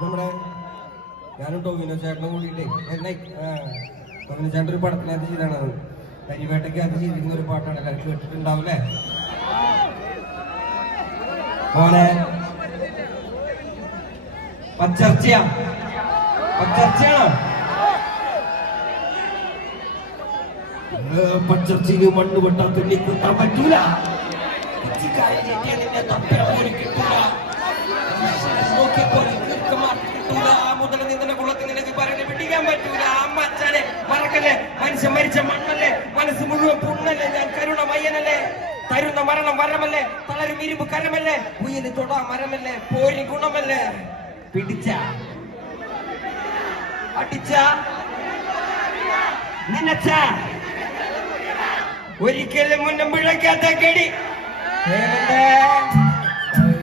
നമ്മുടെ ഞാനും ടോവിനോ ചേട്ടനും കൂടിയിട്ടേ ടോവിനോ ചേട്ടൻ ഒരു പടത്തിനകത്ത് ചെയ്താണ്. കരിവേട്ടയ്ക്ക് അത് ചെയ്തിരിക്കുന്ന ഒരു പാട്ടാണ്, എല്ലാവരും കേട്ടിട്ടുണ്ടാവില്ലേ? മോനെ പച്ചർച്ചയാണ്. പച്ചർച്ചയില് മണ്ണ് വെട്ടാത്ത കുത്താൻ പറ്റൂല. മുതല നിന്നെ കുളത്തിൽ നിനക്ക് പറഞ്ഞ് പിടിക്കാൻ പറ്റൂല. അമ്മച്ചാനെ മറക്കല്ലേ, മനുഷ്യൻ മരിച്ച മണ്ണല്ലേ, മനസ്സ് മുഴുവൻ പുണ്ണല്ലേ, ഞാൻ കരുണമയ്യനല്ലേ, തരുന്ന മരണം വരമല്ലേ, തളരും ഇരുമ്പ് കരമല്ലേ, ഉയര് തൊടാ മരമല്ലേ, പോരി ഗുണമല്ലേ, പിടിച്ച അടിച്ച നനച്ച ഒരിക്കലും മുന്നം പിഴക്കാത്ത കടി.